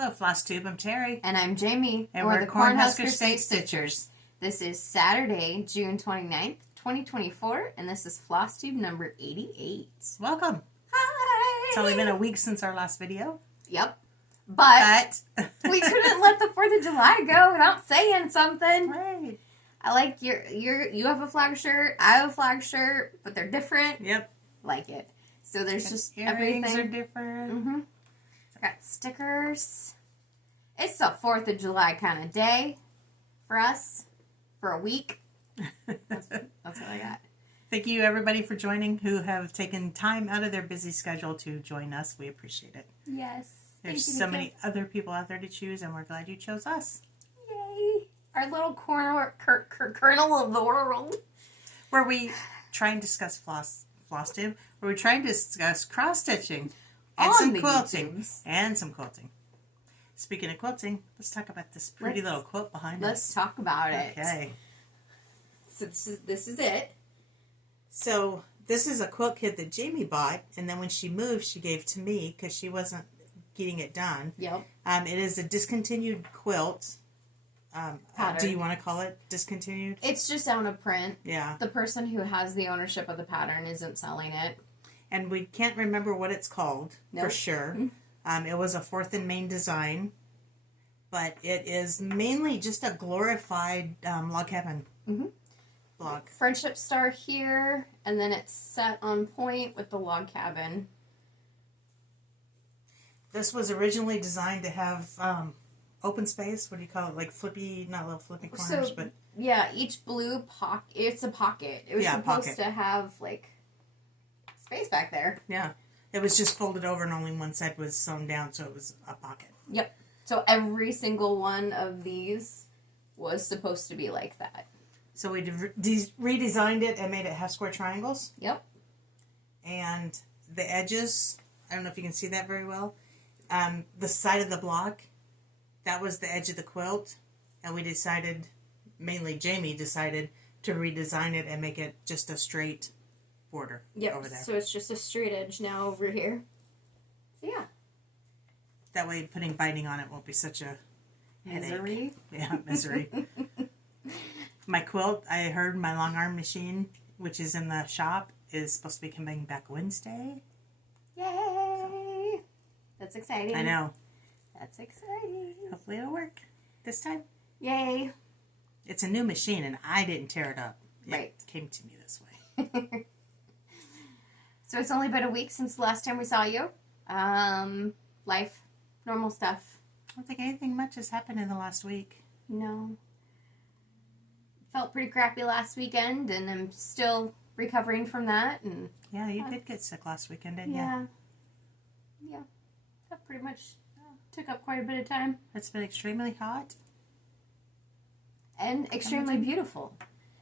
Hello, Flosstube. I'm Terri. And I'm Jamie. And we're the Cornhusker State Stitchers. This is Saturday, June 29th, 2024, and this is Flosstube number 88. Welcome. Hi! It's only been a week since our last video. Yep. But we couldn't couldn't let the 4th of July go without saying something. Right. I like you have a flag shirt, I have a flag shirt, but they're different. Yep. Like it. So there's just earrings everything. are different. Mm-hmm. Got stickers. It's a 4th of July kind of day for us, for a week. That's what I got. Thank you, everybody, for joining who have taken time out of their busy schedule to join us. We appreciate it. Yes. There's so many other people out there to choose, and we're glad you chose us. Yay. Our little kernel of the world. Where we try and discuss Flosstube, where we try and discuss cross-stitching and some quilting. YouTubes. And some quilting. Speaking of quilting, let's talk about this pretty little quilt behind us. Let's talk about it. Okay. So this is it. So this is a quilt kit that Jamie bought, and then when she moved, she gave to me because she wasn't getting it done. Yep. It is a discontinued quilt. Do you want to call it discontinued? It's just out of print. Yeah. The person who has the ownership of the pattern isn't selling it. And we can't remember what it's called for sure. It was a 4th and Main design, but it is mainly just a glorified log cabin log. Friendship star here, and then it's set on point with the log cabin. This was originally designed to have open space. What do you call it? Like flippy, not little flippy corners, but yeah, each blue pocket. It's a pocket. It was supposed to have like space back there. Yeah. It was just folded over and only one side was sewn down, so it was a pocket. Yep. So every single one of these was supposed to be like that. So we redesigned it and made it half square triangles. Yep. And the edges, I don't know if you can see that very well, the side of the block, that was the edge of the quilt. And we decided, mainly Jamie decided, to redesign it and make it just a straight border over there. So it's just a straight edge now over here. So yeah. That way putting binding on it won't be such a headache. Misery. Yeah, misery. My quilt, I heard my long arm machine, which is in the shop, is supposed to be coming back Wednesday. Yay! That's exciting. I know. That's exciting. Hopefully it'll work this time. Yay. It's a new machine and I didn't tear it up. Right. It came to me this way. So it's only been a week since the last time we saw you. Life, normal stuff. I don't think anything much has happened in the last week. No. Felt pretty crappy last weekend, and I'm still recovering from that. And yeah, you did get sick last weekend, didn't you? Yeah. That pretty much took up quite a bit of time. It's been extremely hot. And extremely beautiful.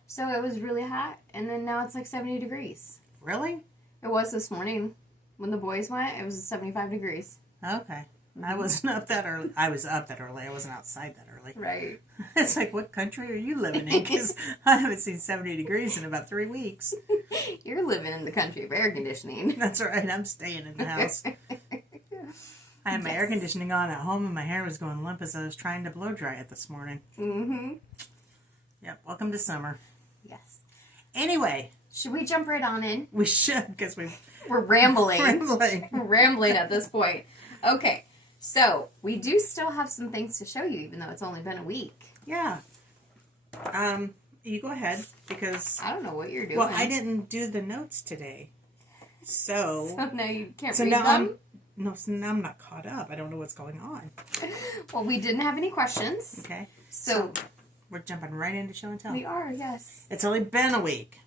So it was really hot, and then now it's like 70 degrees. Really? It was this morning. When the boys went, it was 75 degrees. Okay. I wasn't up that early. I was up that early. I wasn't outside that early. Right. It's like, what country are you living in? Because I haven't seen 70 degrees in about 3 weeks. You're living in the country of air conditioning. That's right. I'm staying in the house. I had my air conditioning on at home and my hair was going limp as I was trying to blow dry it this morning. Mm-hmm. Yep. Welcome to summer. Yes. Anyway. Should we jump right on in? We should, because we're rambling. We're rambling at this point. Okay. So, we do still have some things to show you, even though it's only been a week. Yeah. You go ahead, because I don't know what you're doing. Well, I didn't do the notes today. So now you can't read them? So now I'm not caught up. I don't know what's going on. Well, we didn't have any questions. Okay. So we're jumping right into show and tell. We are, yes. It's only been a week.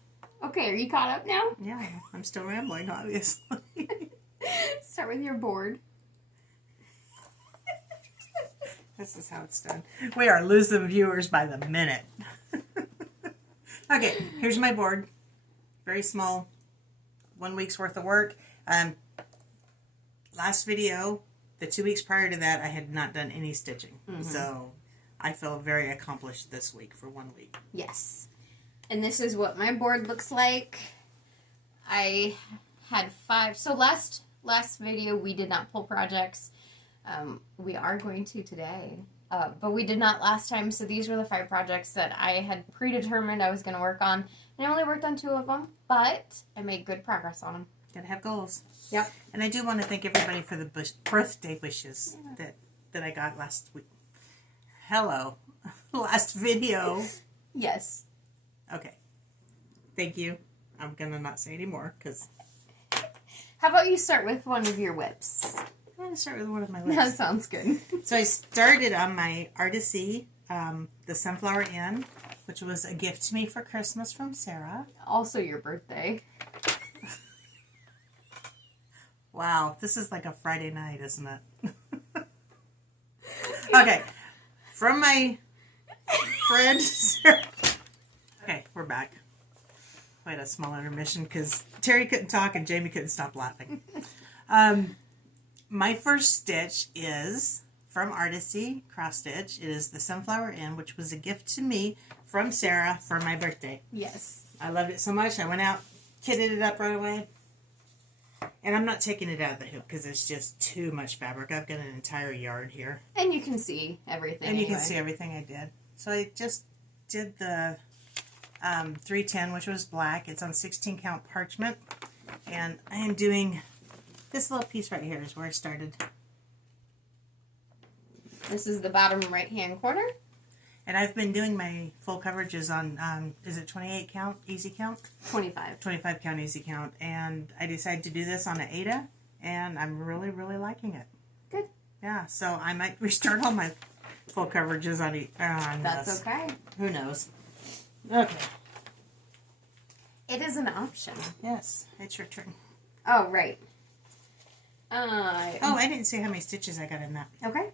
Okay, are you caught up now? Yeah, I'm still rambling, obviously. Start with your board. This is how it's done. We are losing viewers by the minute. Okay, here's my board. Very small. 1 week's worth of work. Last video, the 2 weeks prior to that, I had not done any stitching. Mm-hmm. So I feel very accomplished this week for 1 week. Yes. And this is what my board looks like. I had 5. So last video we did not pull projects. We are going to today. But we did not last time, so these were the 5 projects that I had predetermined I was going to work on. And I only worked on 2 of them, but I made good progress on them. Gotta have goals. Yep. And I do want to thank everybody for the birthday wishes that I got last week. Hello. Last video. Yes. Okay. Thank you. I'm going to not say any more because... How about you start with one of your whips? I'm going to start with one of my That lists. sounds good. So I started on my Artisy, the Sunflower Inn, which was a gift to me for Christmas from Sarah. Also your birthday. Wow, this is like a Friday night, isn't it? Okay, from my friend Sarah. Okay, we're back. We had a small intermission because Terry couldn't talk and Jamie couldn't stop laughing. My first stitch is from Artisy, cross stitch. It is the Sunflower Inn, which was a gift to me from Sarah for my birthday. Yes. I loved it so much. I went out, kitted it up right away. And I'm not taking it out of the hoop because it's just too much fabric. I've got an entire yard here. And you can see everything. And you can see everything I did. So I just did the 310, which was black. It's on 16 count parchment. And I am doing this little piece right here is where I started. This is the bottom right hand corner. And I've been doing my full coverages on, is it 28 count, easy count? 25. 25 count, easy count. And I decided to do this on an Ada, and I'm really, really liking it. Good. Yeah, so I might restart all my full coverages on That's this. okay. Who knows? Okay. It is an option. Yes, it's your turn. Oh, right. Oh, I didn't say how many stitches I got in that. Okay.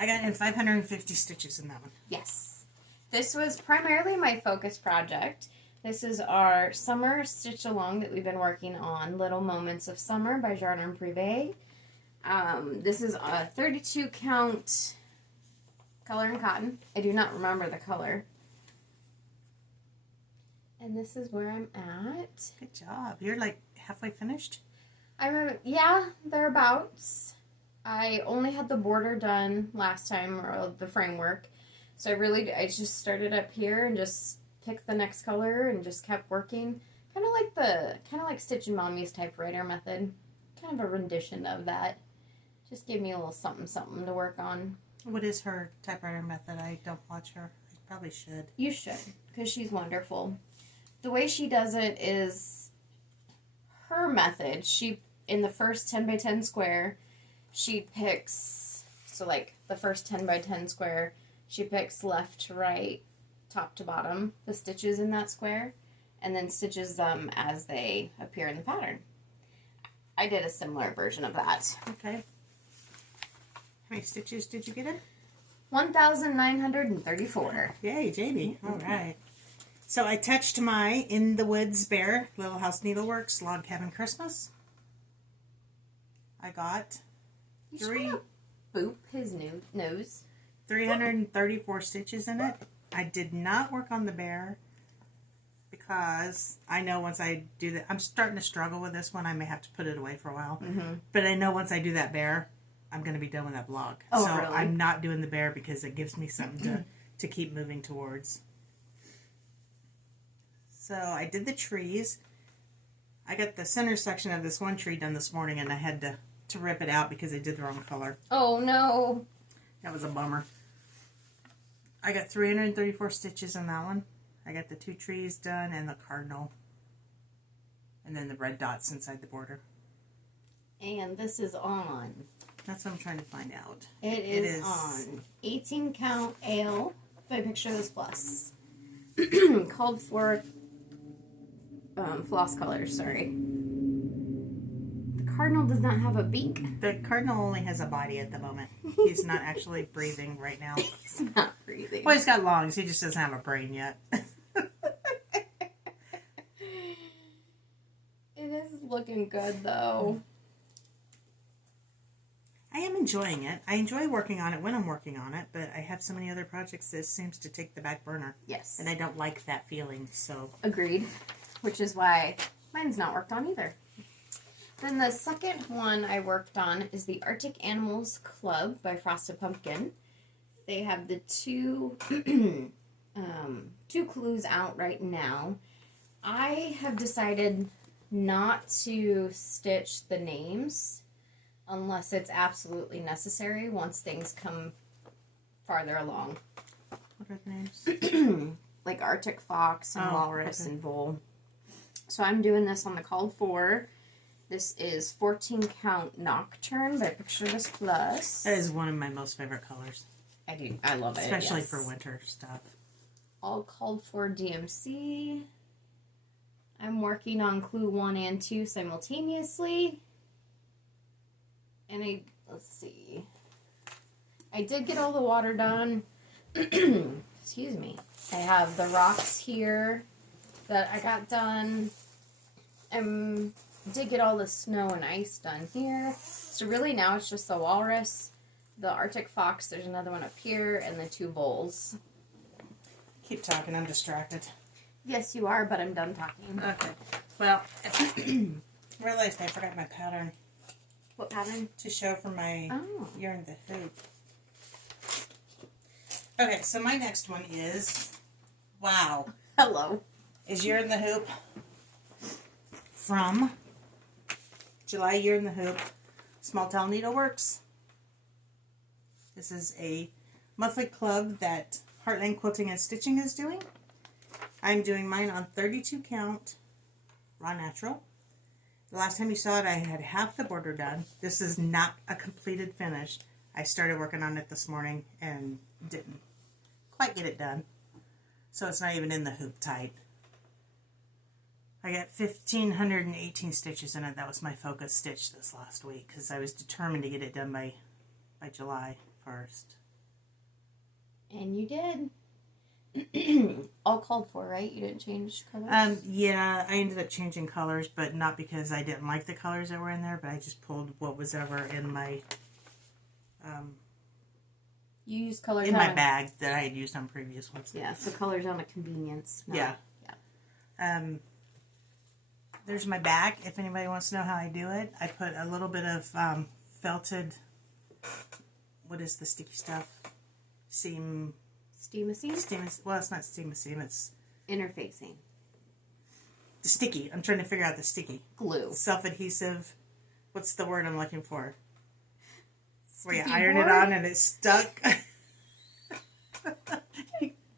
I got in 550 stitches in that one. Yes. This was primarily my focus project. This is our summer stitch along that we've been working on, Little Moments of Summer by Jardin and Prive. This is a 32 count color and cotton. I do not remember the color. And this is where I'm at. Good job. You're like halfway finished? Yeah, thereabouts. I only had the border done last time, or the framework. So I just started up here and just picked the next color and just kept working. Kind of like Stitch and Mommy's typewriter method. Kind of a rendition of that. Just gave me a little something to work on. What is her typewriter method? I don't watch her. I probably should. You should, because she's wonderful. The way she does it is her method. In the first 10 by 10 square, she picks, so like the first 10 by 10 square, she picks left to right, top to bottom, the stitches in that square, and then stitches them as they appear in the pattern. I did a similar version of that. Okay. How many stitches did you get in? 1,934. Yay, Jamie. All right. So I touched my In the Woods Bear Little House Needleworks Log Cabin Christmas. I got You just wanna boop his nose. 334 stitches in it. I did not work on the bear because I know once I do that, I'm starting to struggle with this one. I may have to put it away for a while. Mm-hmm. But I know once I do that bear, I'm going to be done with that blog. Oh, so really? I'm not doing the bear because it gives me something to keep moving towards. So I did the trees. I got the center section of this one tree done this morning, and I had to rip it out because I did the wrong color. Oh, no. That was a bummer. I got 334 stitches in that one. I got the 2 trees done and the cardinal. And then the red dots inside the border. And this is on. That's what I'm trying to find out. It is on 18 count ale by Picture This Plus. Called for floss colors, sorry. The cardinal does not have a beak. The cardinal only has a body at the moment. He's not actually breathing right now. He's not breathing. Well, he's got lungs. He just doesn't have a brain yet. It is looking good, though. I am enjoying it. I enjoy working on it when I'm working on it, but I have so many other projects that it seems to take the back burner. Yes. And I don't like that feeling, so. Agreed. Which is why mine's not worked on either. Then the second one I worked on is the Arctic Animals Club by Frosted Pumpkin. They have the two clues out right now. I have decided not to stitch the names unless it's absolutely necessary once things come farther along. What are the names? Like Arctic Fox and Walrus and Vole. So I'm doing this on the called for. This is 14 Count Nocturne by Pictureless Plus. That is one of my most favorite colors. I love it. Especially for winter stuff. All called for DMC. I'm working on clue 1 and 2 simultaneously. And let's see. I did get all the water done. Excuse me. I have the rocks here that I got done. Did get all the snow and ice done here. So really now it's just the walrus, the Arctic fox, there's another one up here, and the 2 voles. Keep talking, I'm distracted. Yes, you are, but I'm done talking. Okay. Well, realized I forgot my pattern. What pattern? To show for my yarn the hoop. Okay, so my next one is, wow. Hello. Is Yarn the Hoop from July Yarn the Hoop, Small Town Needleworks. This is a monthly club that Heartland Quilting and Stitching is doing. I'm doing mine on 32 count, raw natural. The last time you saw it, I had half the border done. This is not a completed finish. I started working on it this morning and didn't quite get it done. So it's not even in the hoop tight. I got 1,518 stitches in it. That was my focus stitch this last week because I was determined to get it done by July 1st. And you did. All called for, right? You didn't change colors? Yeah, I ended up changing colors, but not because I didn't like the colors that were in there, but I just pulled what was ever in my you use colors in my bag that I had used on previous ones. Yeah, so colors on a convenience. Yeah. There's my bag. If anybody wants to know how I do it, I put a little bit of felted, what is the sticky stuff? Steamacine? Well, it's not steamacine. It's interfacing. The sticky. I'm trying to figure out the sticky. Glue. Self-adhesive. What's the word I'm looking for? Where you Sticky iron board? it on and it's stuck.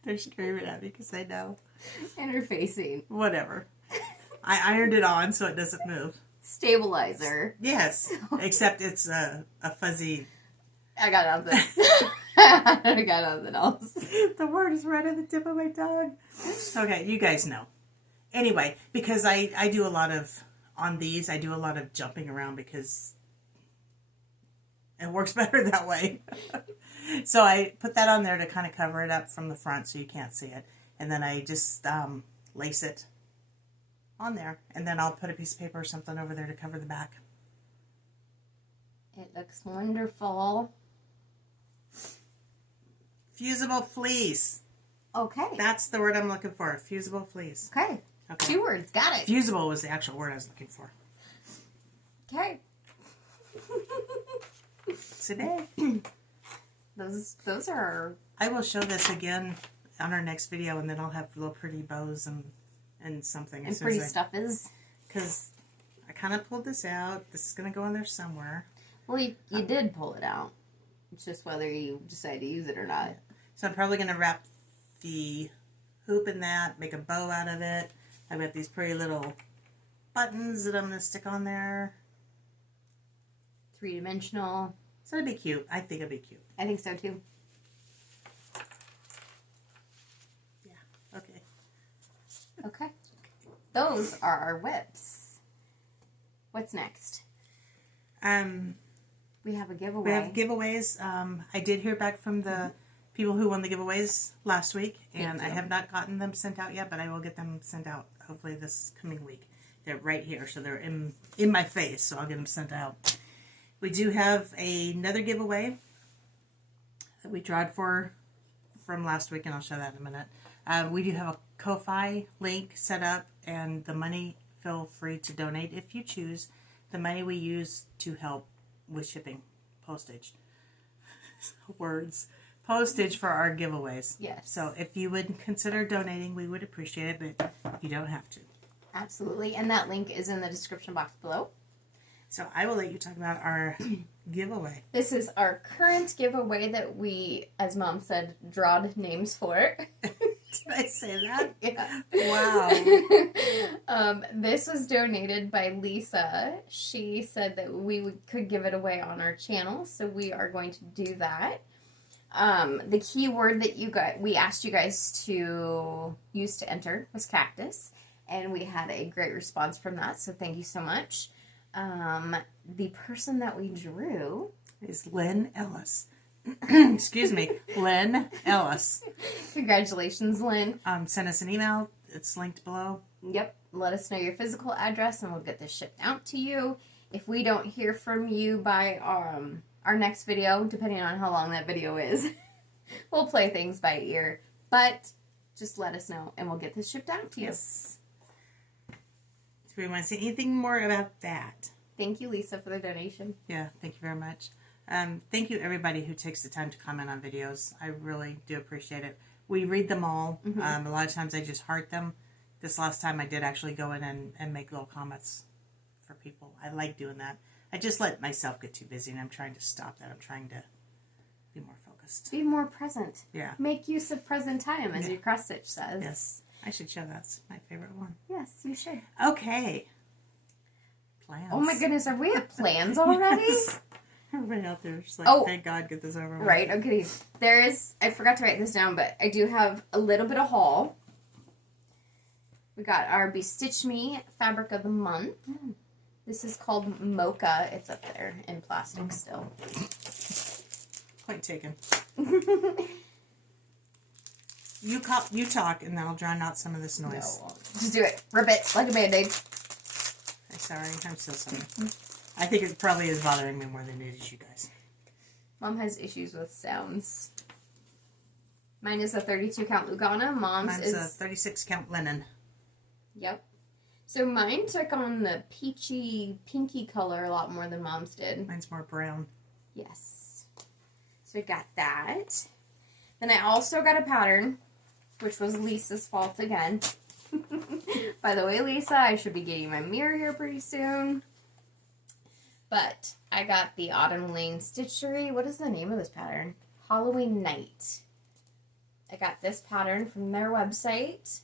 They're screaming at me because I know. Interfacing. Whatever. I ironed it on so it doesn't move. Stabilizer. Yes, except it's a fuzzy. I got nothing. I got nothing else. The word is right at the tip of my tongue. Okay, you guys know. Anyway, because I do a lot of, on these, I do a lot of jumping around because it works better that way. So I put that on there to kind of cover it up from the front so you can't see it. And then I just lace it on there. And then I'll put a piece of paper or something over there to cover the back. It looks wonderful. Fusible fleece. Okay. That's the word I'm looking for. Fusible fleece. Okay. 2 words. Got it. Fusible was the actual word I was looking for. Okay. Today. Those are... I will show this again on our next video, and then I'll have little pretty bows and something. And pretty stuff is... Because I kind of pulled this out. This is going to go in there somewhere. Well, you did pull it out. It's just whether you decide to use it or not. So I'm probably going to wrap the hoop in that, make a bow out of it. I've got these pretty little buttons that I'm going to stick on there. 3-dimensional. So it'd be cute. I think it'd be cute. I think so too. Yeah, okay. Okay. Those are our whips. What's next? We have a giveaway. We have giveaways. I did hear back from the people who won the giveaways last week, and I have not gotten them sent out yet, but I will get them sent out hopefully this coming week. They're right here, so they're in my face, so I'll get them sent out. We do have another giveaway that we drawed for from last week, and I'll show that in a minute. We do have a Ko-Fi link set up, and the money, feel free to donate if you choose. the money we use to help with shipping, postage. Words. Postage for our giveaways. Yes. So if you would consider donating, we would appreciate it, but you don't have to. Absolutely. And that link is in the description box below. So I will let you talk about our giveaway. This is our current giveaway that we, as Mom said, drawed names for. Did I say that? Yeah. Wow. This was donated by Lisa. She said that we could give it away on our channel, so we are going to do that. The key word that we asked you guys to use to enter was cactus, and we had a great response from that, so thank you so much. The person that we drew is Lynn Ellis. Excuse me, Lynn Ellis. Congratulations, Lynn. Send us an email. It's linked below. Yep. Let us know your physical address, and we'll get this shipped out to you. If we don't hear from you by our next video, depending on how long that video is, we'll play things by ear. But just let us know, and we'll get this shipped out to you. Yes. Do we want to say anything more about that? Thank you, Lisa, for the donation. Yeah, thank you very much. Thank you, everybody who takes the time to comment on videos. I really do appreciate it. We read them all. Mm-hmm. A lot of times I just heart them. This last time I did actually go in and make little comments for people. I like doing that. I just let myself get too busy, and I'm trying to stop that. I'm trying to be more focused. Be more present. Yeah. Make use of present time, as your cross stitch says. Yes. I should show that's my favorite one. Yes, you should. Okay. Plans. Oh my goodness, have we had plans already? Everybody out there is like, thank God, get this over with. Right, okay. I forgot to write this down, but I do have a little bit of haul. We got our Bestitch Me Fabric of the Month. This is called Mocha. It's up there in plastic still. Point taken. You talk, and then I'll drown out some of this noise. No, just do it. Rip it like a Band-Aid. I'm sorry. I'm so sorry. I think it probably is bothering me more than it is you guys. Mom has issues with sounds. Mine is a 32 count Lugana. Mine's is a 36 count linen. Yep. So mine took on the peachy, pinky color a lot more than Mom's did. Mine's more brown. Yes. So we got that. Then I also got a pattern, which was Lisa's fault again. By the way, Lisa, I should be getting my mirror here pretty soon. But I got the Autumn Lane Stitchery. What is the name of this pattern? Halloween Night. I got this pattern from their website.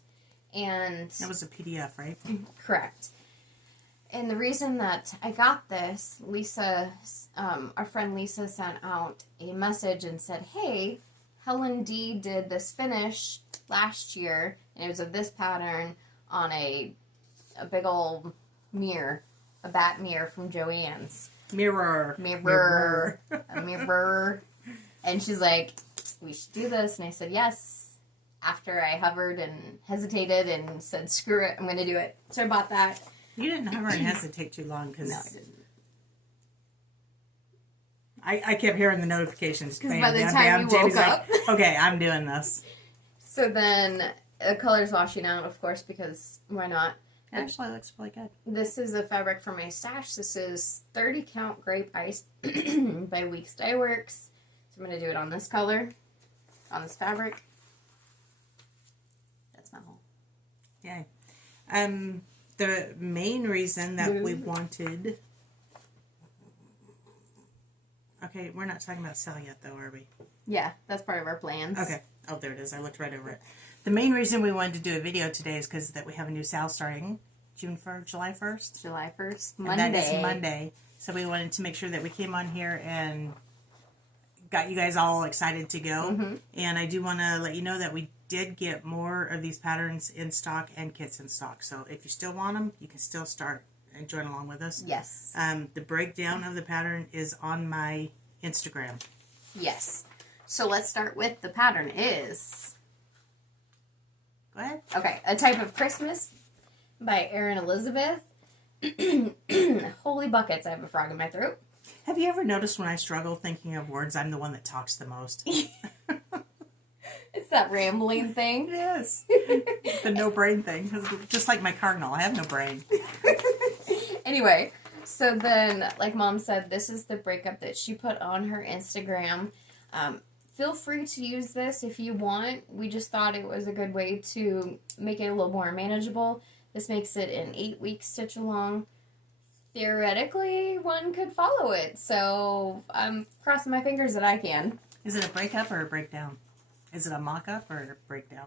And that was a PDF, right? Correct. And the reason that I got this, Lisa, our friend Lisa sent out a message and said, hey, Helen D did this finish last year, and it was of this pattern on a big old mirror, a bat mirror from Joann's. Mirror. A mirror. And she's like, we should do this. And I said, yes. After I hovered and hesitated and said, screw it, I'm going to do it. So I bought that. You didn't hover and hesitate too long because... No, I didn't. I kept hearing the notifications. Because by the time you woke up. Like, okay, I'm doing this. So then the color's washing out, of course, because why not? It actually looks really good. This is a fabric for my stash. This is 30 count Grape Ice by Weeks Dye Works. So I'm going to do it on this color, on this fabric. That's my haul. Yay. The main reason that we wanted... Okay, we're not talking about sale yet, though, are we? Yeah, that's part of our plans. Okay. Oh, there it is. I looked right over it. The main reason we wanted to do a video today is because that we have a new sale starting July 1st. July 1st, Monday. And that is Monday. So we wanted to make sure that we came on here and got you guys all excited to go. Mm-hmm. And I do want to let you know that we did get more of these patterns in stock and kits in stock. So if you still want them, you can still start and join along with us. Yes. The breakdown of the pattern is on my Instagram. Yes. So let's start with the pattern is... Go ahead. Okay. A Type of Christmas by Erin Elizabeth. Holy buckets, I have a frog in my throat. Have you ever noticed when I struggle thinking of words, I'm the one that talks the most? It's that rambling thing. It is. The no brain thing. Just like my Cardinal. I have no brain. Anyway, So then, like Mom said, this is the breakup that she put on her Instagram. Feel free to use this if you want. We just thought it was a good way to make it a little more manageable. This makes it an 8-week stitch along. Theoretically, one could follow it, so I'm crossing my fingers that I can. Is it a breakup or a breakdown? Is it a mock-up or a breakdown?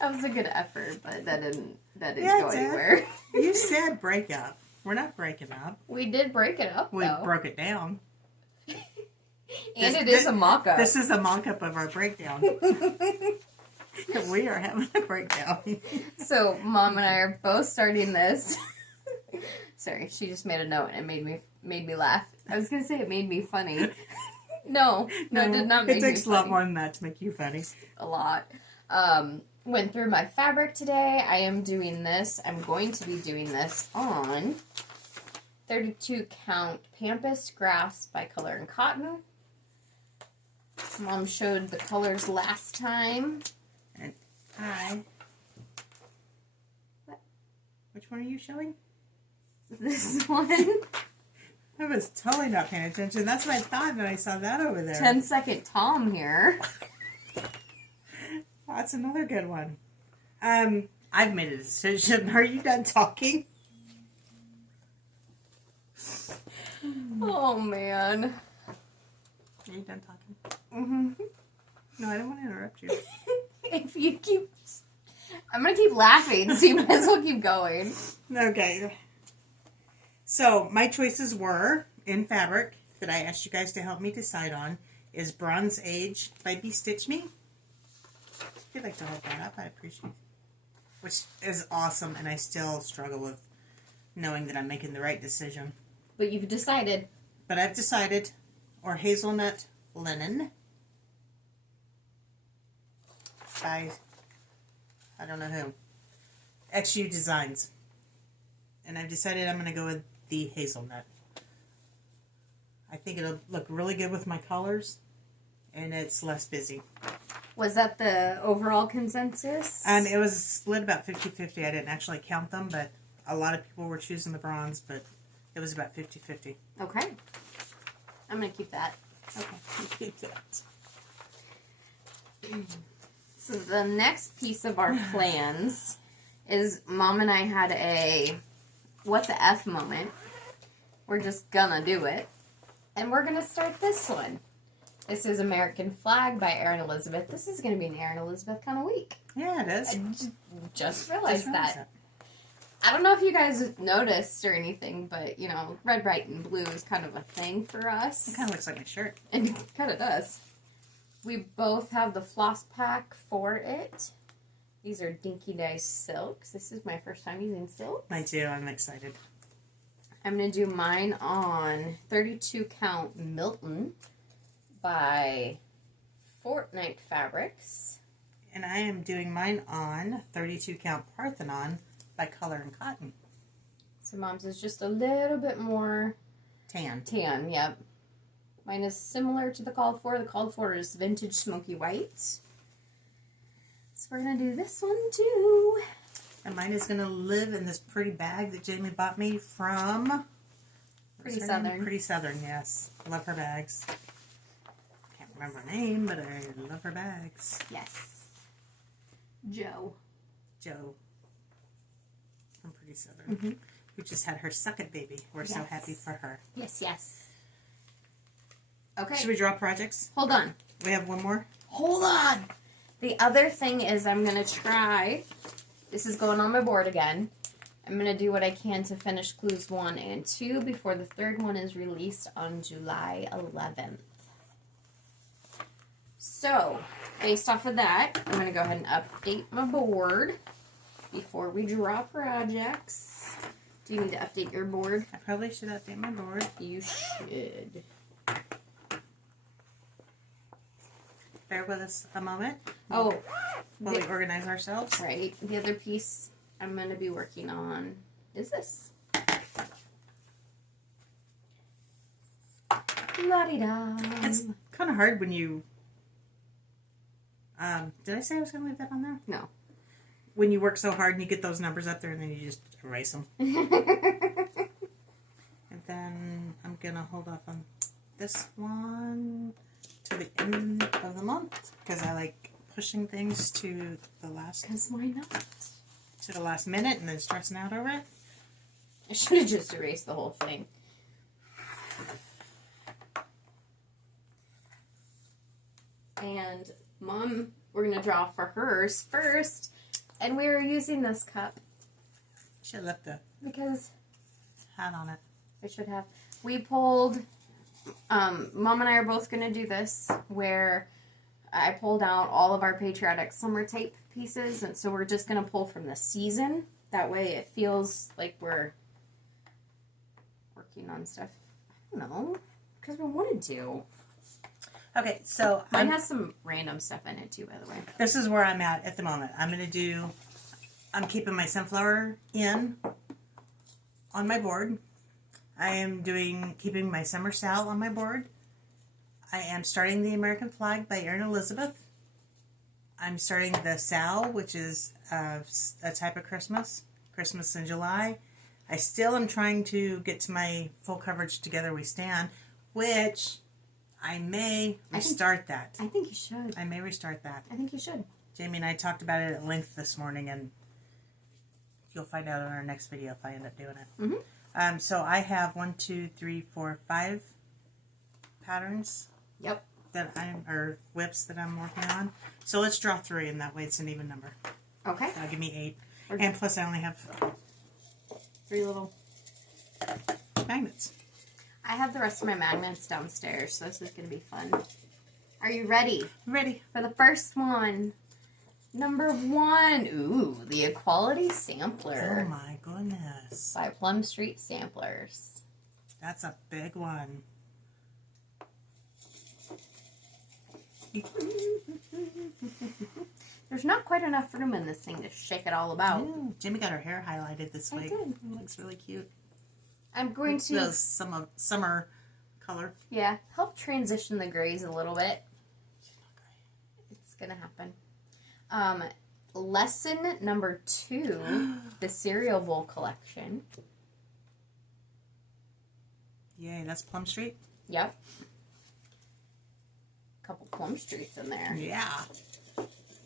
That was a good effort, but that didn't go anywhere. You said breakup. We're not breaking up. We did break it up, We though. broke it down. And it is a mock-up. This is a mock-up of our breakdown. We are having a breakdown. So, Mom and I are both starting this. Sorry, she just made a note and made me laugh. I was going to say it made me funny. No, it did not make me funny. It takes a lot more than that to make you funny. A lot. Went through my fabric today. I am doing this. I'm going to be doing this on 32 count Pampas Grass by Color and Cotton. Mom showed the colors last time. And what? Which one are you showing? This one. I was totally not paying attention. That's what I thought when I saw that over there. 10-second Tom here. That's another good one. I've made a decision. Are you done talking? Oh, man. Are you done talking? Mm-hmm. No, I don't want to interrupt you. If you keep... I'm going to keep laughing, so you might as well keep going. Okay. So, my choices were, in fabric, that I asked you guys to help me decide on, is Bronze Age by Be Stitch Me. If you'd like to hold that up, I appreciate it. Which is awesome, and I still struggle with knowing that I'm making the right decision. But you've decided. But I've decided, or Hazelnut Linen by, I don't know who, XU Designs. And I've decided I'm going to go with the hazelnut. I think it'll look really good with my colors, and it's less busy. Was that the overall consensus? It was split about 50-50. I didn't actually count them, but a lot of people were choosing the bronze, but it was about 50-50. Okay. I'm going to keep that. Okay, keep that. So the next piece of our plans is Mom and I had a what the F moment. We're just gonna do it. And we're gonna start this one. This is American Flag by Erin Elizabeth. This is gonna be an Erin Elizabeth kind of week. Yeah, it is. I just realized that. I don't know if you guys noticed or anything, but, you know, red, white, and blue is kind of a thing for us. It kind of looks like my shirt. And it kind of does. We both have the floss pack for it. These are Dinky Dice silks. This is my first time using silk. Mine too. I'm excited. I'm going to do mine on 32 count Milton by Fortnite Fabrics. And I am doing mine on 32 count Parthenon by Color and Cotton. So Mom's is just a little bit more Tan. tan, yep. Mine is similar to the called for. The called for is vintage smoky white. So we're going to do this one too. And mine is going to live in this pretty bag that Jamie bought me from... Pretty Southern. Pretty Southern, yes. I love her bags. Can't remember her name, but I love her bags. Yes. Joe. From Pretty Southern. Who just had her second baby. We're so happy for her. Yes, yes. Okay. Should we draw projects? Hold on. We have one more? Hold on. The other thing is I'm going to try, this is going on my board again, I'm going to do what I can to finish clues 1 and 2 before the third one is released on July 11th. So, based off of that, I'm going to go ahead and update my board before we draw projects. Do you need to update your board? I probably should update my board. You should. Bear with us a moment. Oh. While we organize ourselves. Right. The other piece I'm going to be working on is this. La-di-da. It's kind of hard when you... did I say I was going to leave that on there? No. when you work so hard and you get those numbers up there and then you just erase them. And then I'm going to hold off on this one to the end of the month because I like pushing things to the last. Because why not? To the last minute and then stressing out over it. I should have just erased the whole thing. And Mom, we're going to draw for hers first. And we were using this cup. Should have left the Because hat on it. I should have. We pulled, Mom and I are both going to do this, where I pulled out all of our patriotic summer tape pieces. And so we're just going to pull from the season. That way it feels like we're working on stuff. I don't know. Because we wanted to. Okay, so Mine has some random stuff in it too, by the way. this is where I'm at the moment. I'm keeping my sunflower in on my board. I am keeping my summer sal on my board. I am starting the American flag by Erin Elizabeth. I'm starting the sal, which is a type of Christmas in July. I still am trying to get to my full coverage Together We Stand, which I may restart that. I think you should. I may restart that. I think you should. Jamie and I talked about it at length this morning, and you'll find out in our next video if I end up doing it. Mm-hmm. So I have 5 patterns. Yep. Or whips that I'm working on. So let's draw 3, and that way it's an even number. Okay. That'll give me 8. And plus I only have 3 little magnets. I have the rest of my magnets downstairs, so this is going to be fun. Are you ready? Ready. For the first one. Number 1. Ooh, the Equality Sampler. Oh my goodness. By Plum Street Samplers. That's a big one. There's not quite enough room in this thing to shake it all about. Ooh, Jamie got her hair highlighted this week. did. It looks really cute. I'm going to... The summer color. Yeah, help transition the grays a little bit. It's going to happen. Lesson number 2, the Cereal Bowl Collection. Yay, that's Plum Street? Yep. Couple Plum Streets in there. Yeah.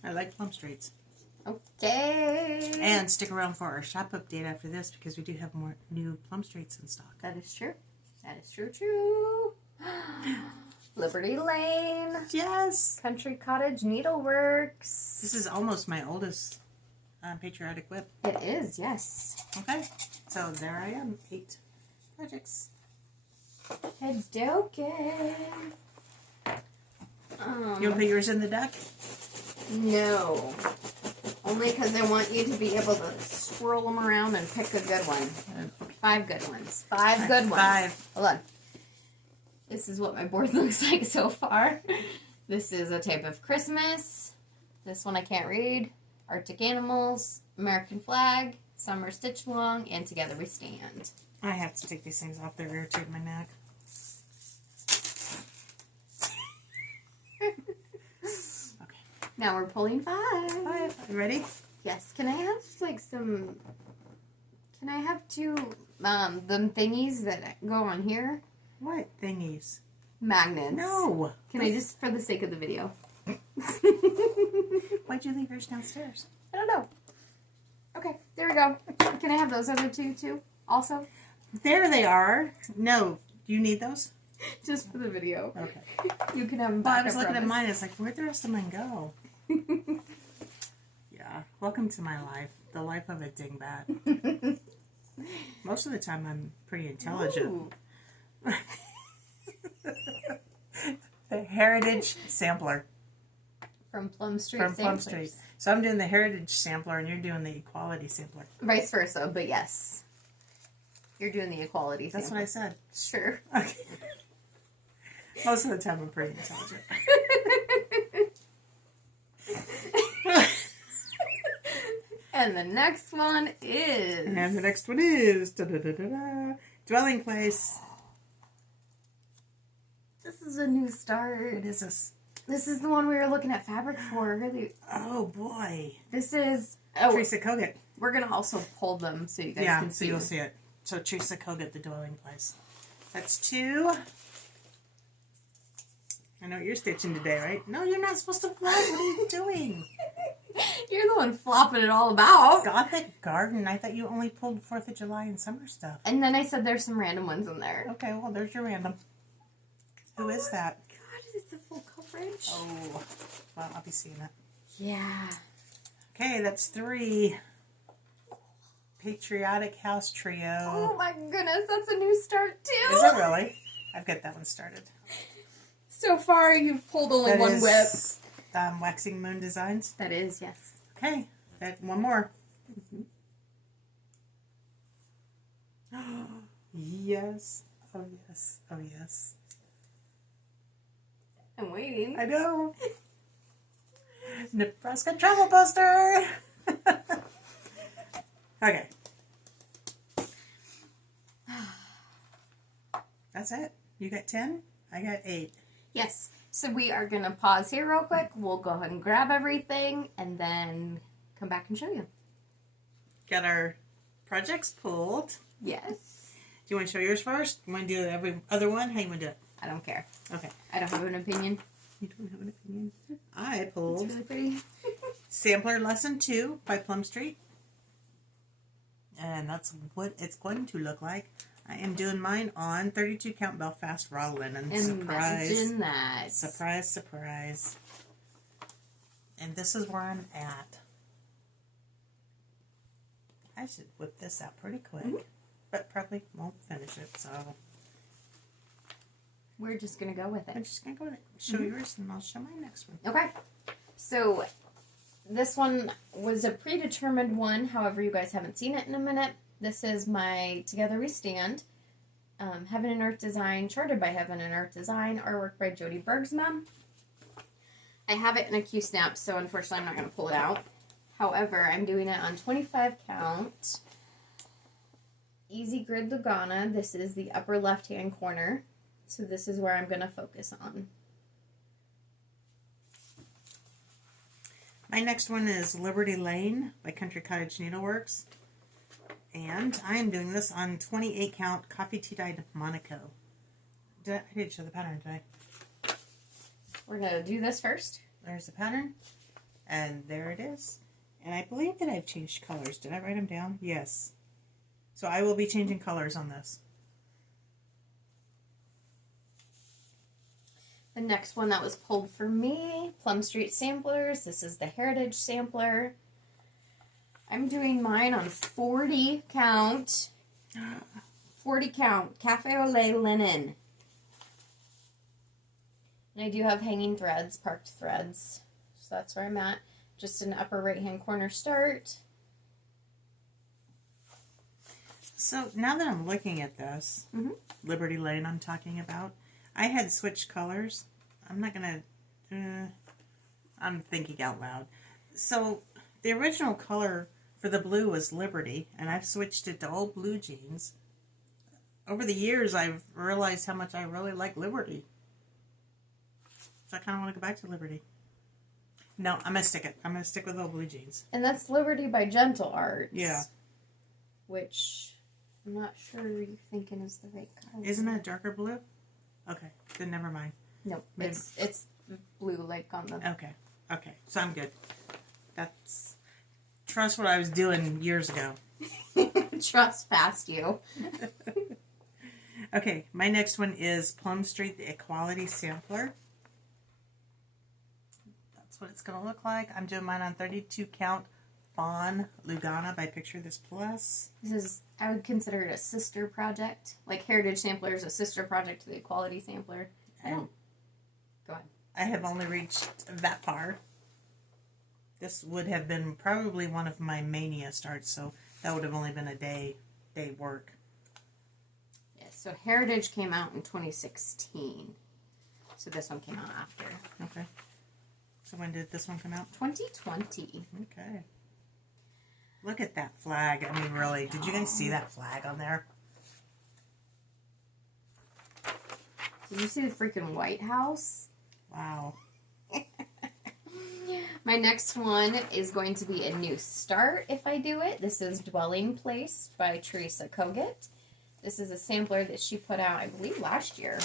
I like Plum Streets. Okay. And stick around for our shop update after this because we do have more new Plum Streets in stock. That is true. That is true. Liberty Lane. Yes. Country Cottage Needleworks. This is almost my oldest patriotic whip. It is, yes. Okay. So there I am. 8 projects. Hedoken. You want to put yours in the deck? No. Only because I want you to be able to swirl them around and pick a good one. 5 good ones. 5 good ones. 5. Hold on. This is what my board looks like so far. This is a type of Christmas. This one I can't read. Arctic Animals, American Flag, Summer Stitch Along, and Together We Stand. I have to take these things off. They're irritating my neck. Okay. Now we're pulling 5. 5. You ready? Yes. Can I have Can I have 2 them thingies that go on here? What thingies? Magnets. No. Can I just, for the sake of the video? Why'd you leave yours downstairs? I don't know. Okay, there we go. Can I have those other 2 too? Also? There they are. No. Do you need those? Just for the video. Okay. You can have them Well, back. I was looking at mine. It's like, where'd the rest of mine go? Yeah. Welcome to my life. The life of a dingbat. Most of the time, I'm pretty intelligent. Ooh. The Heritage Sampler. From Plum Street From Plum Samplers. Street. So I'm doing the Heritage Sampler and you're doing the Equality Sampler. Vice versa, but yes. You're doing the Equality That's Sampler. what I said. Sure. Okay. Most of the time I'm pretty intelligent. And the next one is... And the next one is... Da-da-da-da-da, Dwelling Place. This is a new start. What is this? This is the one we were looking at fabric for. Really. Oh, boy. This is... Oh, Teresa Kogut. we're going to also pull them so you guys can see. Yeah, so you'll see it. So Teresa Kogut, the dwelling place. That's 2. I know what you're stitching today, right? No, you're not supposed to vlog. What are you doing? You're the one flopping it all about. Gothic Garden. I thought you only pulled 4th of July and summer stuff. And then I said there's some random ones in there. Okay, well, there's your random. Who is that? God, it's a full coverage. Oh, well, I'll be seeing it. Yeah. Okay, that's 3. Patriotic House Trio. Oh my goodness, that's a new start too. Is it really? I've got that one started. So far, you've pulled only one whip. Waxing Moon Designs. That is, yes. Okay, one more. Yes. Oh, yes. Oh, yes. I'm waiting. I know. Nebraska travel poster. Okay. That's it. You got 10? I got 8. Yes. So we are going to pause here real quick. We'll go ahead and grab everything and then come back and show you. Got our projects pulled. Yes. Do you want to show yours first? You want to do every other one? How you want to do it? I don't care. Okay. I don't have an opinion. You don't have an opinion? I pulled It's really pretty. Sampler Lesson 2 by Plum Street. And that's what it's going to look like. I am doing mine on 32 count Belfast raw linen. Surprise. Imagine that. Surprise, surprise. And this is where I'm at. I should whip this out pretty quick. But probably won't finish it, so We're just going to go with I'm it. just going to go with it. Show yours and I'll show my next one. Okay. So this one was a predetermined one. However, you guys haven't seen it in a minute. This is my Together We Stand. Heaven and Earth Design, charted by Heaven and Earth Design, artwork by Jody Bergsma. I have it in a Q-snap, so unfortunately I'm not going to pull it out. However, I'm doing it on 25 count. Easy Grid Lugana. This is the upper left-hand corner. So this is where I'm going to focus on. My next one is Liberty Lane by Country Cottage Needleworks. And I am doing this on 28 count Coffee Tea Dyed Monaco. I didn't show the pattern, did I? We're going to do this first. There's the pattern. And there it is. And I believe that I've changed colors. Did I write them down? Yes. So I will be changing colors on this. The next one that was pulled for me, Plum Street Samplers. This is the Heritage Sampler. I'm doing mine on 40 count. 40 count. Cafe au lait linen. And I do have hanging threads, parked threads. So that's where I'm at. Just an upper right-hand corner start. So now that I'm looking at this, Liberty Lane I'm talking about, I had switched colors. I'm not going to, I'm thinking out loud. So the original color for the blue was Liberty, and I've switched it to old blue jeans. Over the years, I've realized how much I really like Liberty. So I kind of want to go back to Liberty. No, I'm going to stick it. I'm going to stick with old blue jeans. And that's Liberty by Gentle Arts. Yeah. Which I'm not sure you're thinking is the right color. Isn't that darker blue? Okay, then never mind. Nope, it's blue like on the... Okay, so I'm good. That's... Trust what I was doing years ago. Trust past you. Okay, my next one is Plum Street, the Equality Sampler. That's what it's going to look like. I'm doing mine on 32 count Fawn Lugana by Picture This Plus. This is, I would consider it a sister project. Like Heritage Sampler is a sister project to the Equality Sampler. And go ahead. I have only reached that far. This would have been probably one of my mania starts, so that would have only been a day work. Yes, so Heritage came out in 2016. So this one came out after. Okay. So when did this one come out? 2020. Okay. Look at that flag. I mean, really, did you guys see that flag on there? Did you see the freaking White House? Wow. My next one is going to be a new start if I do it. This is Dwelling Place by Teresa Kogut. This is a sampler that she put out, I believe, last year.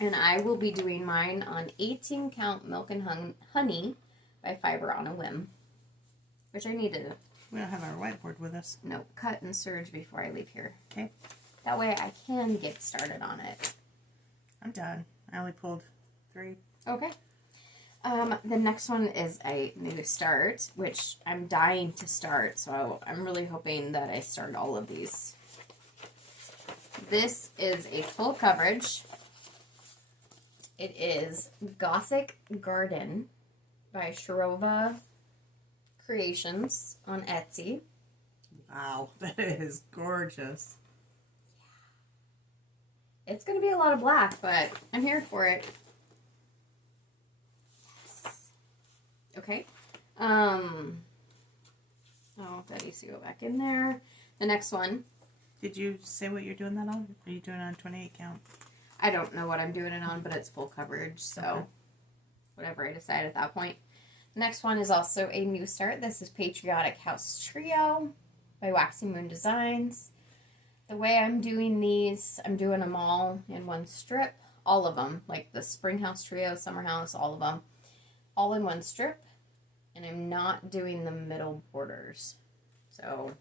And I will be doing mine on 18 Count Milk and Honey by Fiber on a Whim. Which I need to... We don't have our whiteboard with us. No, cut and serge before I leave here. Okay. That way I can get started on it. I'm done. I only pulled 3. Okay. The next one is a new start, which I'm dying to start, so I'm really hoping that I start all of these. This is a full coverage. It is Gothic Garden by Sharova Creations on Etsy. Wow, that is gorgeous. It's going to be a lot of black, but I'm here for it. Yes. Okay. Oh, that needs to go back in there. The next one. Did you say what you're doing that on? Are you doing it on 28 count? I don't know what I'm doing it on, but it's full coverage, so okay. Whatever I decide at that point. The next one is also a new start. This is Patriotic House Trio by Waxy Moon Designs. The way I'm doing these, I'm doing them all in one strip. All of them, like the Spring House Trio, Summer House, all of them. All in one strip. And I'm not doing the middle borders. So,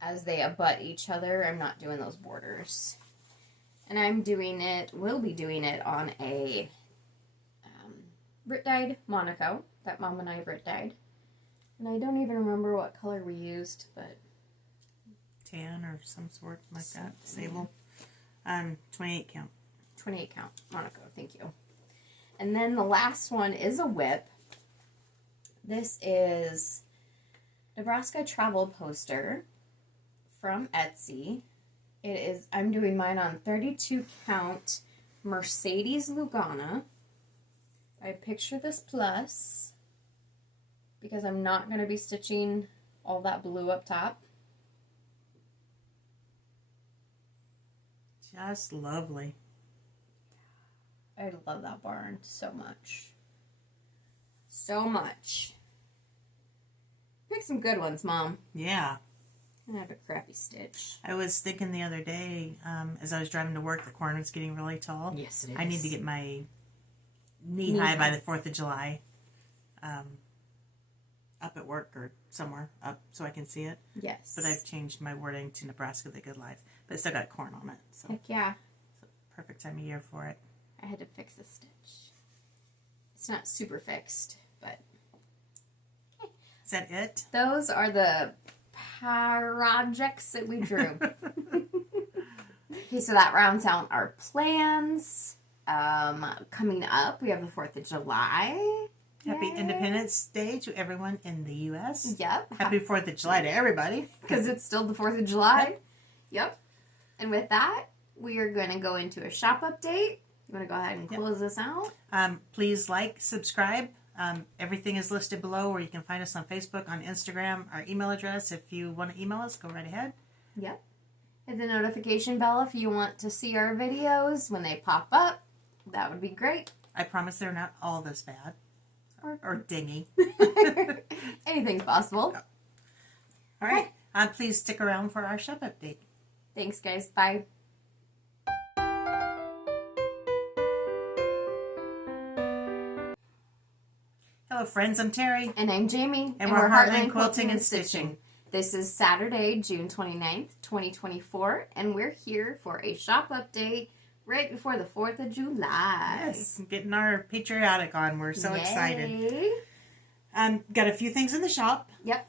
as they abut each other, I'm not doing those borders. And I'm doing it, will be doing it on a Grit Dyed Monaco that Mom and I Grit Dyed. And I don't even remember what color we used, but... Tan or some sort like that. Sable. 28 count. 28 count. Monaco, thank you. And then the last one is a whip. This is Nebraska Travel Poster from Etsy. It is, I'm doing mine on 32 count Mercedes Lugana. I Picture This Plus because I'm not going to be stitching all that blue up top. Just lovely. I love that barn so much. So much. Pick some good ones, Mom. Yeah. I have a crappy stitch. I was thinking the other day, as I was driving to work, the corn was getting really tall. Yes, it is. I need to get my knee high by the 4th of July up at work or somewhere up so I can see it. Yes. But I've changed my wording to Nebraska the Good Life. But it's still got corn on it. So Heck yeah. it's a perfect time of year for it. I had to fix a stitch. It's not super fixed, but... Okay. Is that it? Those are the projects that we drew. Okay, so that rounds out our plans. Coming up, we have the 4th of July. Happy Independence Day to everyone in the U.S. Yep. Happy 4th of July to everybody. Because it's still the 4th of July. Yep. And with that, we are going to go into a shop update. You want to go ahead and close this out? Please like, subscribe. Everything is listed below, or you can find us on Facebook, on Instagram, our email address. If you want to email us, go right ahead. Yep. Hit the notification bell if you want to see our videos when they pop up. That would be great. I promise they're not all this bad. Or dingy. Anything's possible. All right. Please stick around for our shop update. Thanks, guys. Bye. Hello, friends. I'm Terry. And I'm Jamie. And we're Heartland Quilting and Stitching. This is Saturday, June 29th, 2024, and we're here for a shop update right before the 4th of July. Yes, getting our patriotic on. We're so excited. Got a few things in the shop. Yep.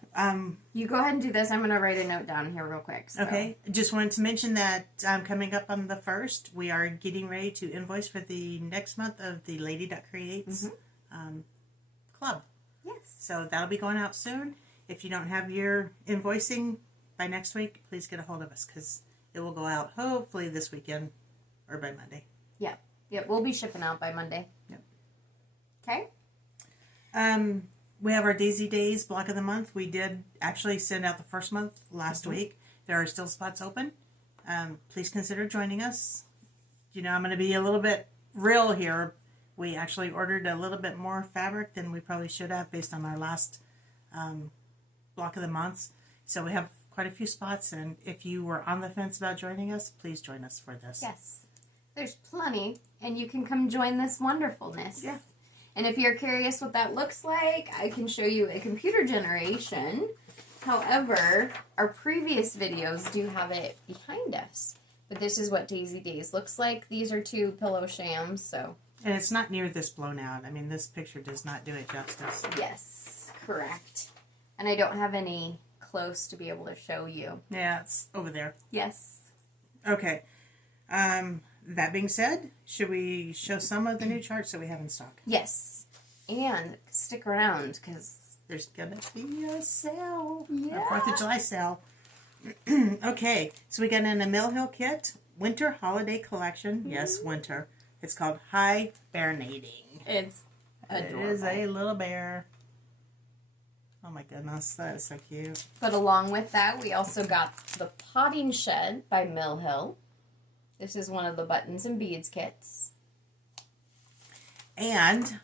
You go ahead and do this. I'm going to write a note down here real quick. So. Okay. Just wanted to mention that coming up on the 1st, we are getting ready to invoice for the next month of the Lady Duck Creates club. Yes. So that'll be going out soon. If you don't have your invoicing by next week, please get a hold of us because it will go out hopefully this weekend or by Monday. Yep. Yep. We'll be shipping out by Monday. Yep. Okay. We have our Daisy Days block of the month. We did actually send out the first month last week. There are still spots open. Please consider joining us. You know, I'm going to be a little bit real here. We actually ordered a little bit more fabric than we probably should have based on our last block of the months. So we have quite a few spots, and if you were on the fence about joining us, please join us for this. Yes. There's plenty, and you can come join this wonderfulness. Yeah. And if you're curious what that looks like, I can show you a computer generation. However, our previous videos do have it behind us. But this is what Daisy Days looks like. These are 2 pillow shams, so. And it's not near this blown out. I mean, this picture does not do it justice. Yes, correct. And I don't have any close to be able to show you. Yeah, it's over there. Yes. Okay. That being said, should we show some of the new charts that we have in stock? Yes. And stick around, because there's going to be a sale. Yeah. A 4th of July sale. Okay, so we got in a Mill Hill kit, Winter Holiday Collection. Yes, winter. It's called Hibernating. It's adorable. It is a little bear. Oh my goodness, that is so cute. But along with that, we also got the Potting Shed by Mill Hill. This is one of the buttons and beads kits. And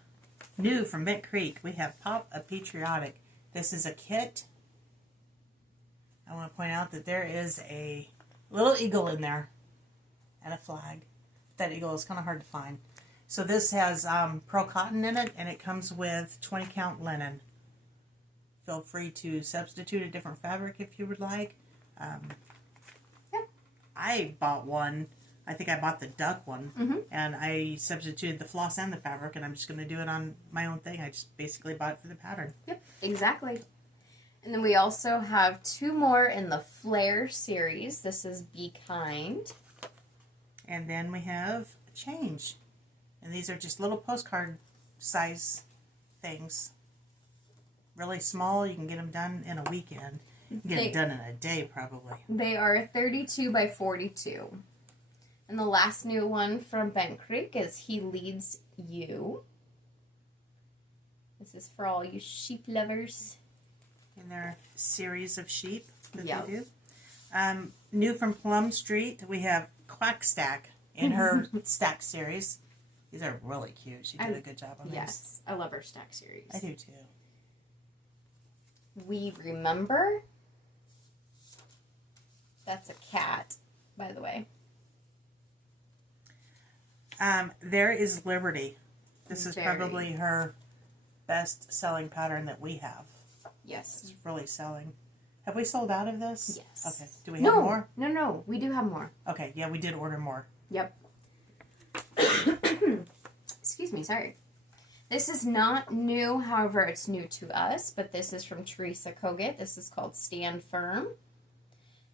new from Mint Creek, we have Pop a Patriotic. This is a kit. I want to point out that there is a little eagle in there and a flag. That eagle is kind of hard to find. So this has pearl cotton in it, and it comes with 20 count linen. Feel free to substitute a different fabric if you would like. I bought one. I think I bought the duck one, and I substituted the floss and the fabric, and I'm just going to do it on my own thing. I just basically bought it for the pattern. Yep, exactly. And then we also have 2 more in the Flare series. This is Be Kind. And then we have Change. And these are just little postcard size things. Really small. You can get them done in a weekend. You can get them done in a day, probably. They are 32 by 42. And the last new one from Bent Creek is He Leads You. This is for all you sheep lovers. In their series of sheep that Yep. they do. New from Plum Street, we have Quack Stack in her stack series. These are really cute. She did a good job on these. Yes, I love her stack series. I do too. We Remember. That's a cat, by the way. There is Liberty. This is Very. probably her best selling pattern that we have. Yes. It's really selling. Have we sold out of this? Yes. Okay. Do we have more? No. We do have more. Okay. Yeah, we did order more. Yep. Excuse me, sorry. This is not new, however, it's new to us, but this is from Teresa Kogut. This is called Stand Firm.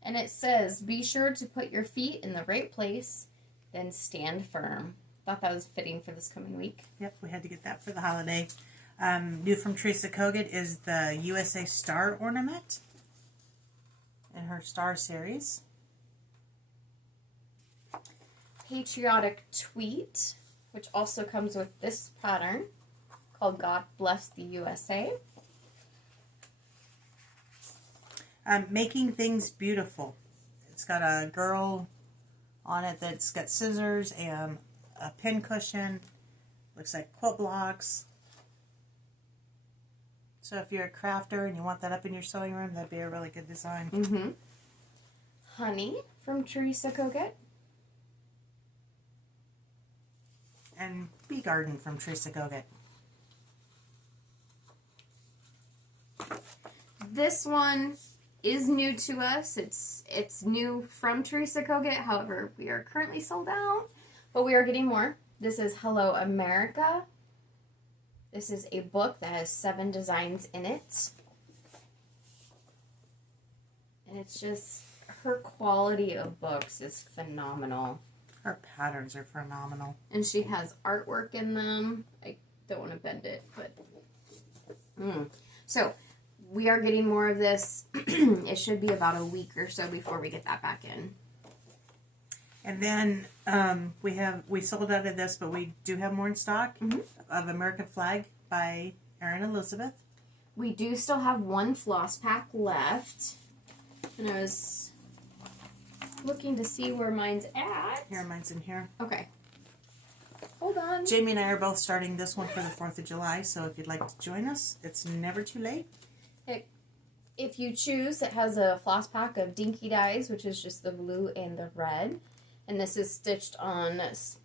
And it says, be sure to put your feet in the right place, then stand firm. Thought that was fitting for this coming week. Yep, we had to get that for the holiday. New from Teresa Kogut is the USA Star ornament in her Star series. Patriotic Tweet, which also comes with this pattern called God Bless the USA. Making Things Beautiful. It's got a girl on it that's got scissors and a pin cushion. Looks like quilt blocks. So if you're a crafter and you want that up in your sewing room, that'd be a really good design. Honey from Teresa Kogut. And Bee Garden from Teresa Kogut. This one is new to us. It's new from Teresa Kogut. However, we are currently sold out, but we are getting more. This is Hello America. This is a book that has 7 designs in it. And it's just, her quality of books is phenomenal. Her patterns are phenomenal. And she has artwork in them. I don't want to bend it, but... So, we are getting more of this. It should be about a week or so before we get that back in. And then we sold out of this, but we do have more in stock of American Flag by Erin Elizabeth. We do still have 1 floss pack left. And I was looking to see where mine's at. Here, mine's in here. Okay. Hold on. Jamie and I are both starting this one for the 4th of July, so if you'd like to join us, it's never too late. If you choose, it has a floss pack of dinky dyes, which is just the blue and the red. And this is stitched on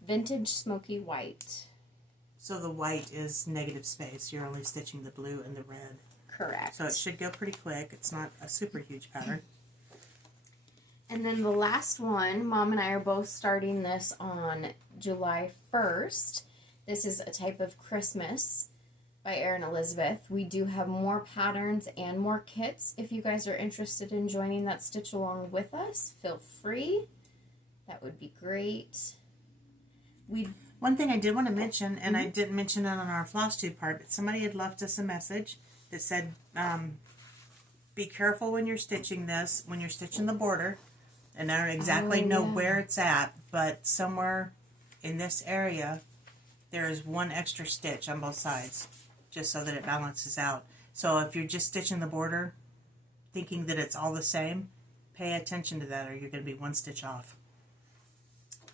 vintage smoky white. So the white is negative space. You're only stitching the blue and the red. Correct. So it should go pretty quick. It's not a super huge pattern. And then the last one, Mom and I are both starting this on July 1st. This is a type of Christmas by Erin Elizabeth. We do have more patterns and more kits. If you guys are interested in joining that stitch along with us, feel free. That would be great. One thing I did want to mention, and I didn't mention it on our Flosstube part, but somebody had left us a message that said, be careful when you're stitching this, when you're stitching the border. And I don't exactly know where it's at, but somewhere in this area, there is one extra stitch on both sides, just so that it balances out. So if you're just stitching the border, thinking that it's all the same, pay attention to that or you're going to be one stitch off.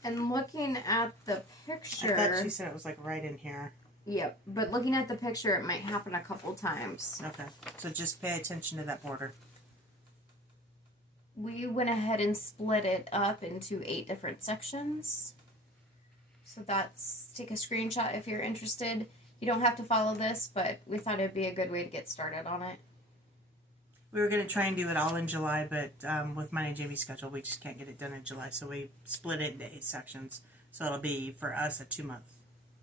And looking at the picture... I thought she said it was like right in here. Yep, but looking at the picture, it might happen a couple times. Okay, so just pay attention to that border. We went ahead and split it up into 8 different sections. So take a screenshot if you're interested. You don't have to follow this, but we thought it'd be a good way to get started on it. We were going to try and do it all in July, but with mine and Jamie's schedule, we just can't get it done in July, so we split it into 8 sections. So it'll be, for us, a 2-month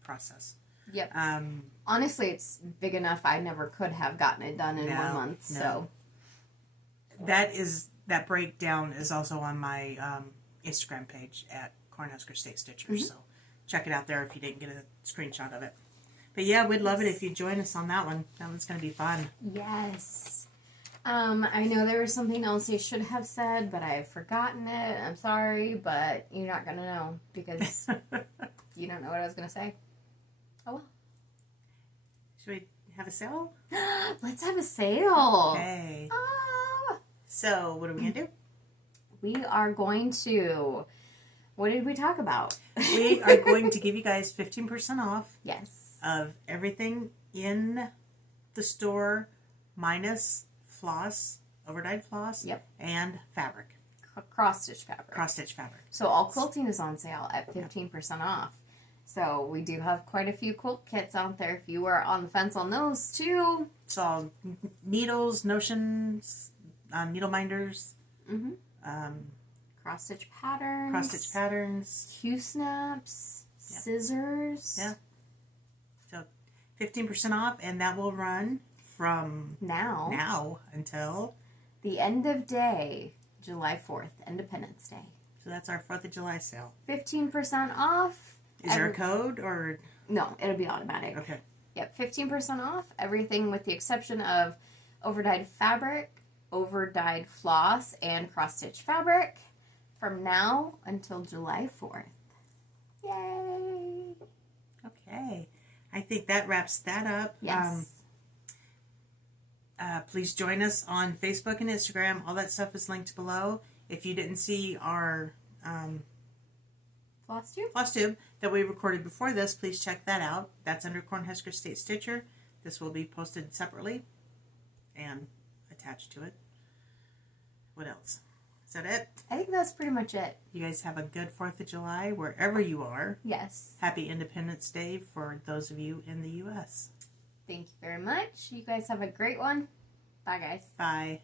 process. Yep. Honestly, it's big enough I never could have gotten it done in 1 month. So that breakdown is also on my Instagram page at Cornhusker State Stitchers. So check it out there if you didn't get a screenshot of it. But yeah, we'd love it if you join us on that one. That one's going to be fun. Yes. I know there was something else I should have said, but I've forgotten it. I'm sorry, but you're not going to know because you don't know what I was going to say. Oh, well. Should we have a sale? Let's have a sale. Okay. So, what are we going to do? We are going to... What did we talk about? We are going to give you guys 15% off. Yes. Of everything in the store minus floss, overdyed floss, and fabric. Cross-stitch fabric. Cross-stitch fabric. So all quilting is on sale at 15% off. So we do have quite a few quilt kits out there if you are on the fence on those too. It's all needles, notions, needle minders. Cross-stitch patterns. Cross-stitch patterns. Q-snaps. Scissors. Yeah. So 15% off, and that will run from now until the end of day, July 4th, Independence Day. So that's our 4th of July sale. 15% off. Is there a code or? No, it'll be automatic. Okay. Yep, 15% off. Everything with the exception of overdyed fabric, overdyed floss, and cross-stitch fabric from now until July 4th. Yay! Okay. I think that wraps that up. Yes. Please join us on Facebook and Instagram. All that stuff is linked below. If you didn't see our Flosstube that we recorded before this, please check that out. That's under Cornhusker State Stitcher. This will be posted separately and attached to it. What else? Is that it? I think that's pretty much it. You guys have a good 4th of July wherever you are. Yes. Happy Independence Day for those of you in the U.S. Thank you very much. You guys have a great one. Bye, guys. Bye.